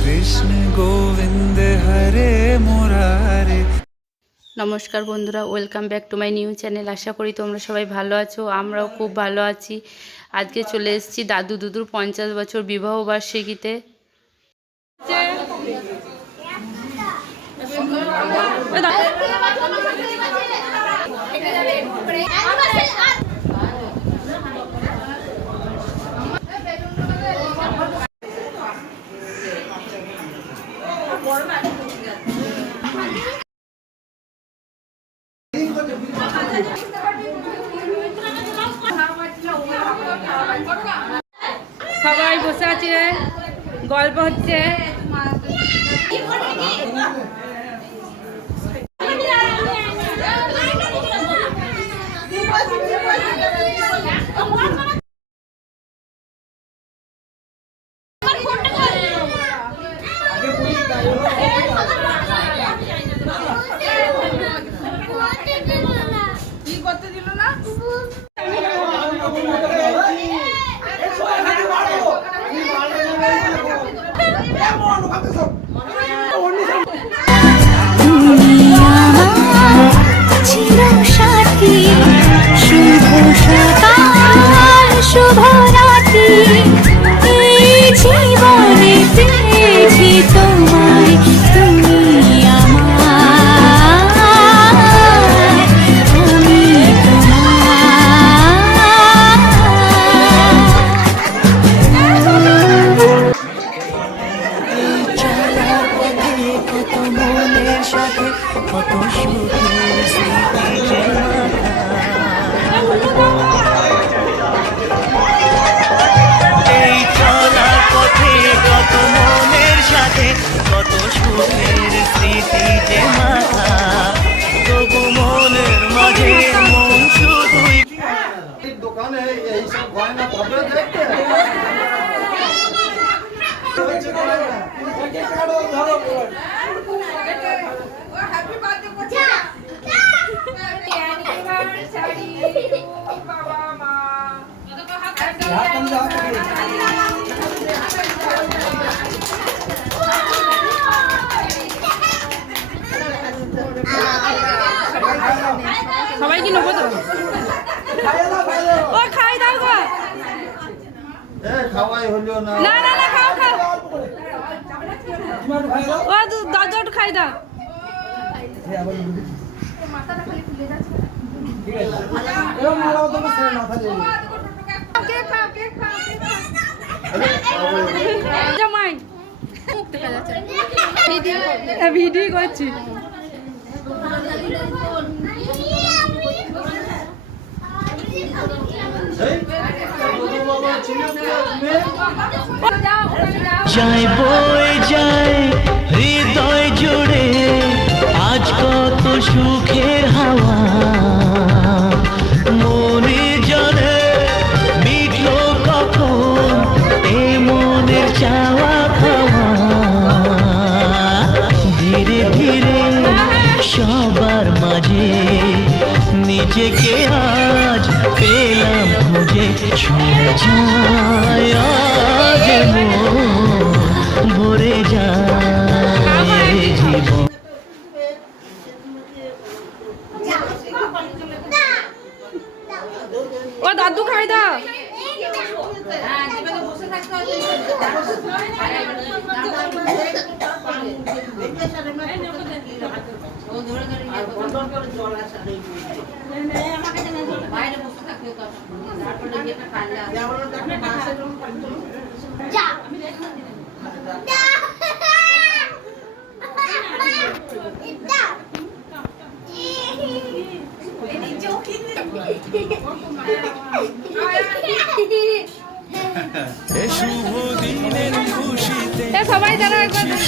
কৃষ্ণ গোবিন্দ হরে মুরারে। নমস্কার বন্ধুরা, welcome back to my new channel. আশা করি তোমরা সবাই ভালো আছো, আমরাও খুব ভালো আছি। আজকে চলে এসেছি দাদু দুদুর 50 বছর বিবাহ বার্ষিকীতে। সবাই বসে আছে, গল্প হচ্ছে। সবাই কি নেবো তো? ও খাই দাও গো। খাওয়াই হলো না। না না না, খাও খাও। ও দাদু একটু খাই দাও। মাথাটা খালি ফুলে যাচ্ছে। ঠিক আছে। এরকম মালাও তো ছেড়ে না খালি। কেক খাও কেক খাও। জামাই মুখ দেখা যাচ্ছে। ভিডিও করছি। যায় বয়ে যায় হৃদয় জুড়ে আজ কত সুখের হাওয়া, মনে জানে মিটলো কখন এ মনের চাওয়া খাওয়া। ধীরে ধীরে সবার মাঝে নিজেকে আজ পেলাম খুঁজে, ছুঁয়ে যায় আজ মন ভরে যায় জীবন। ও দাদু খাই দাও। শুভ দিনের খুশিতে সবাই জানো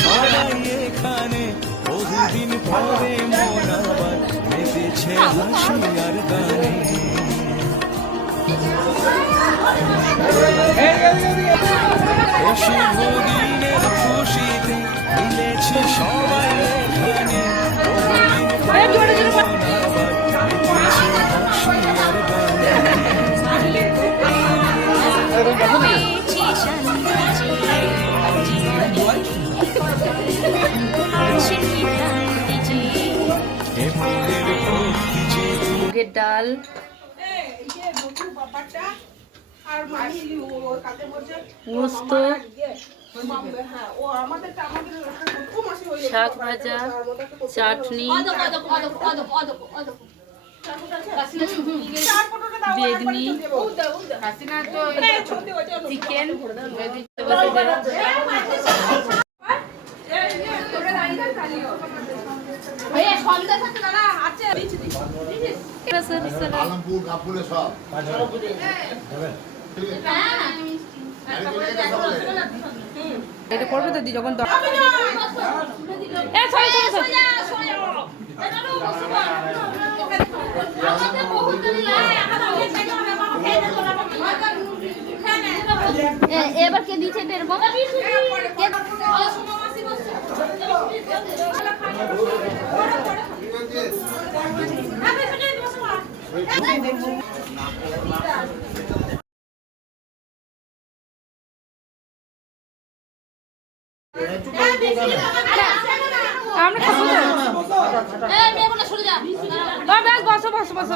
সবাই এখানে, বহুদিন পরে মন আবার মেতেছে হাসি আর গানে। শুভ দিনের খুশিতে মিলেছে সবাই এখানে, বহুদিন পরে মন আবার মেতেছে হাসি আর গানে। ডাল, পোস্ত, শাক ভাজা, চাটনি, বেগনি, চিকেন। এটা করবে তো দি যখন এবার কে দিচ্ছে এরকম আমরা খাবো বসো বসো বসো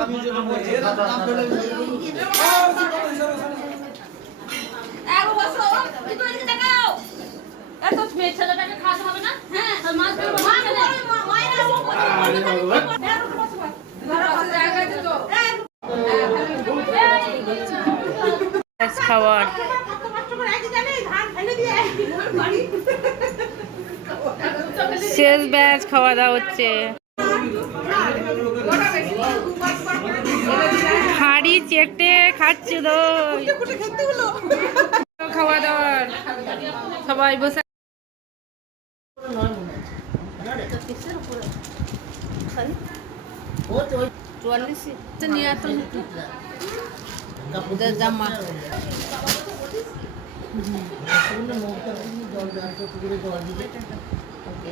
খাবার শেষ ব্যাচ খাওয়া দাওয়া হচ্ছে। হাড়ি চেটে খাচ্ছে তো খাওয়া দাওয়ার সবাই বসে। জামা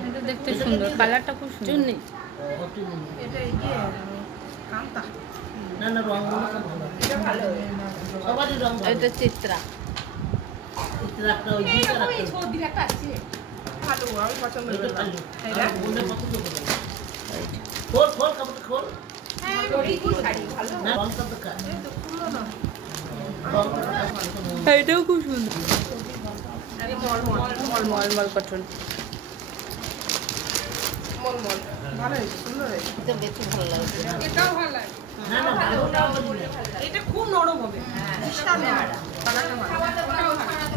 এটা দেখতে সুন্দর, কালারটা খুব সুন্দর। এটা চিত্রা এটাও খুব সুন্দর, মলমল কটন। বেশি ভালো লাগে।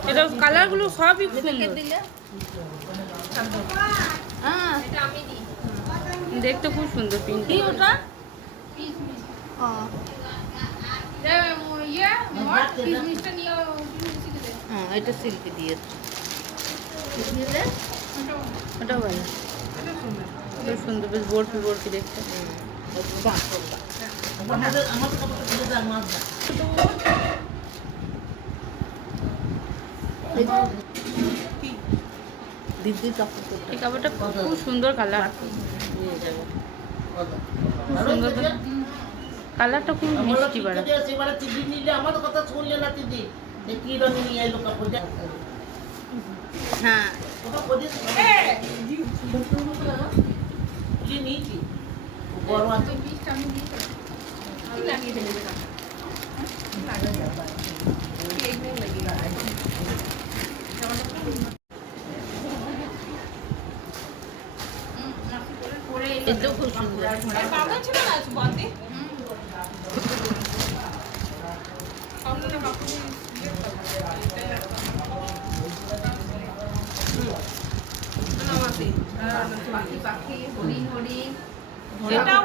এটা কালারগুলো সবই সুন্দর, দেখতে খুব সুন্দর। পিঙ্ক ওটা এটা সিল্কি দিয়ে ওটাও ভালো, খুব সুন্দর, বেশ বরফি বরফি দেখতে। দিদি এই কাপড়টা খুব সুন্দর, কালার সুন্দর, কালারটা খুব মিষ্টি বাড়া। হ্যাঁ এটাও খুব সুন্দর। এটাও